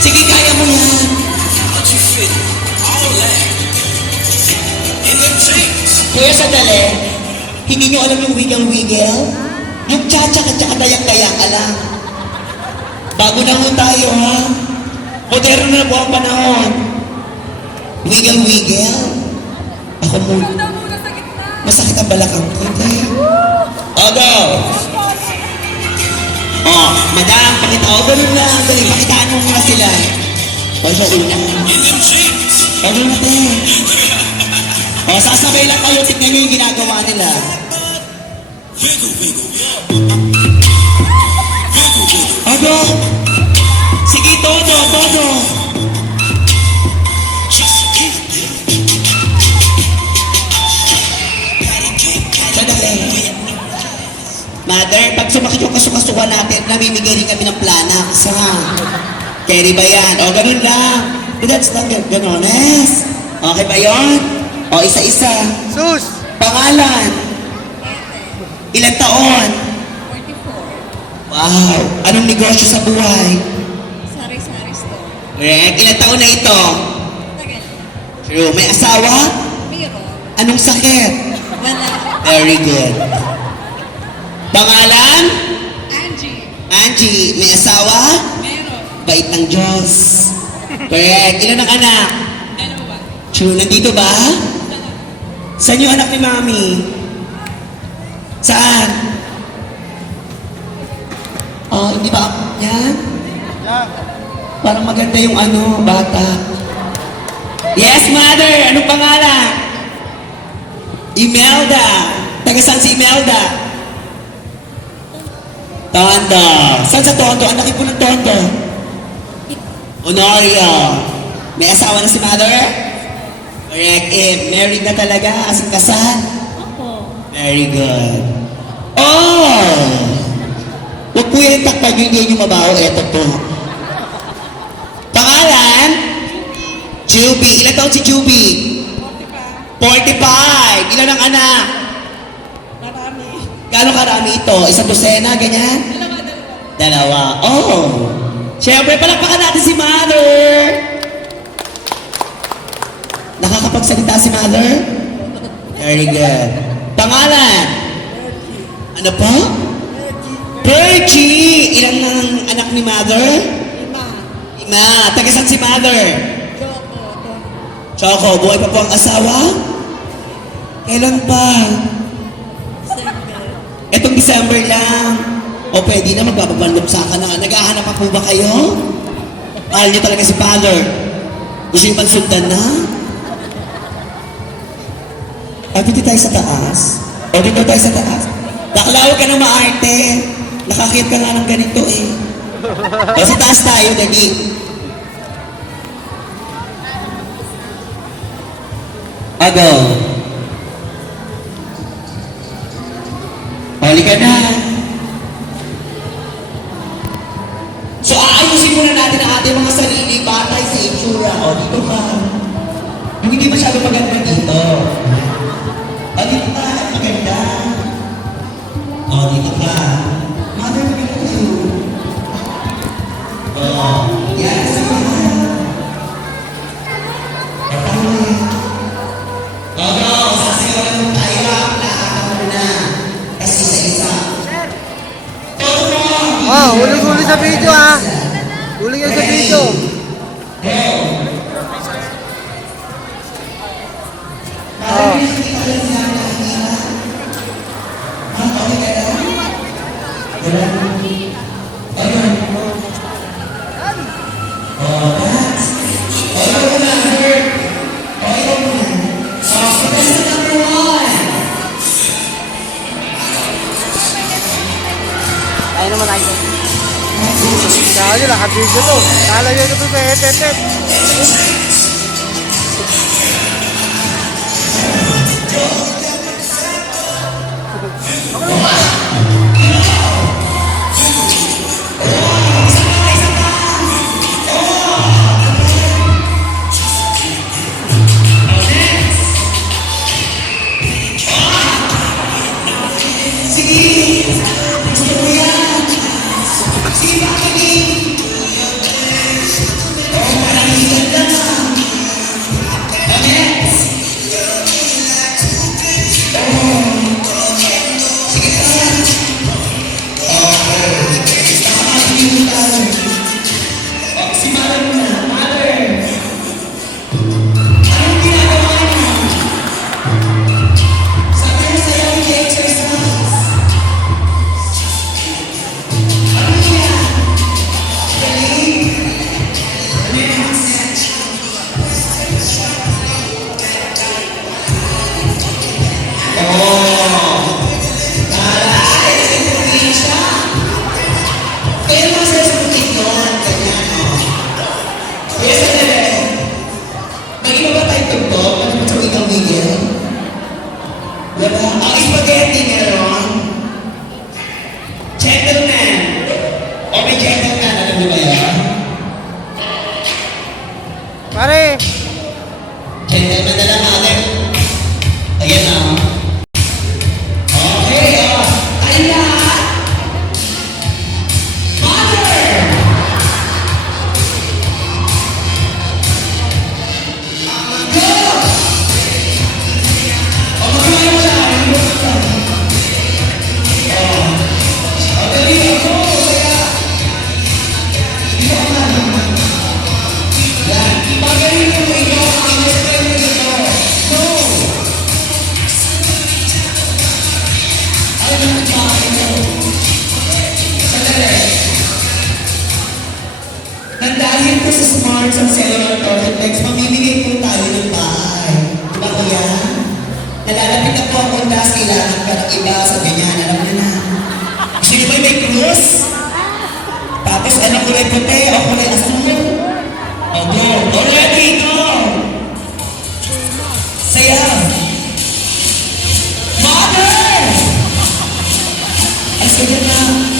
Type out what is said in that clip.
Sige, kaya mo yan. Kuya, sandali. Hindi nyo alam yung wiggle-wiggle? Yung cha-cha at saka dayang-dayang, alam. Bago na ho tayo, ha? Moderno na po ang panahon. Wiggle-wiggle. Ako muna. Masakit ang balakang ko, eh. O, go! O, madam, pakita. O, ganun lang. Dali, pakitaan mo muna sila. O, sa una. O, ganun natin. O, sasabay lang kayo. Tignan nyo yung ginagawa nila. O, go! Sige, todo, todo. Mother, pag sumakit yung kasukasukan natin, namimigay rin kami ng Planax, ha? Carry ba yan? O, ganun lang. That's not good. Ganun, yes. Okay ba yun? O, isa-isa. Sus! Pangalan? Ilang taon? 44. Wow. Anong negosyo sa buhay? Sari-sari store. Correct. Ilang taon na ito? Tagal. True. May asawa? Meron. Anong sakit? Wala. Very good. Pangalan? Angie. Angie. May asawa? Meron. Bait ng Diyos. Correct. Ilan ang anak? Dalawa. True. Nandito ba? Saan yung anak ni Mami? Saan? Oh, hindi ba? Yan? Yeah. Parang maganda yung ano, bata. Yes, mother! Anong pangalan? Imelda. Taga saan si Imelda? Tondo. Saan sa Tondo? Ang laki po ng Tondo. Honorio. May asawa na si mother? Correct. Married na talaga? As in kasal? Ako. Very good. Oh! Huwag po yung takpan nyo, hindi nyo mabaho. Eto po. Pangalan? Juby. Ilan taon si Juby? 45. Ilan ang anak? Marami. Gano'ng karami ito? Isang dosena, ganyan? Dalawa. Oh! Siyempre, palakpakan natin si Mother! Nakakapagsalita si Mother? Very good. Pangalan? Ano po? Perchi! Ilan ang anak ni Mother? 5. 5. Taga saan si Mother? Joko. Choco, buhay pa po ang asawa? Kailan pa? Single. Etong December lang. O pwede na magpapabanlop sa ka na. Naghahanap pa po ba kayo? Mahal niyo talaga si Father. Gusto niyo pansundan na? Ay, dito tayo sa taas. O dito tayo sa taas. Nakalawag ka ng maarte. Nakakit ka nga ng ganito eh. O sa taas tayo, dali. Ago. Huli ka na. So, aayusin muna natin ang ating mga sarili batay sa itsura. O, dito ka. Yung hindi masyado maganda dito. O, dito ka. Maganda. O, dito ka. Mother, maganda kayo. O, yan. Sige na. O, go. Sasayawan mo tayo. Nakakata mo na. Kasi isa-isa. Oh, huli-huli sa video ha. Huli yan sa video. Oh. Tayo naman tayo. Kaya naka-video to. Nalagay ko to sa head. Arts and Cellular Architects, mamimigay po tayo ng bahay. Diba kuya? Nalalapit na po ang undas, kailangan ka ng iba, sabi niya, alam niyo na. Gusto niyo ba may krus? Tapos anong kulay puti o kulay asul? O go! Already, go! Saya! Mother! Ay, sige na.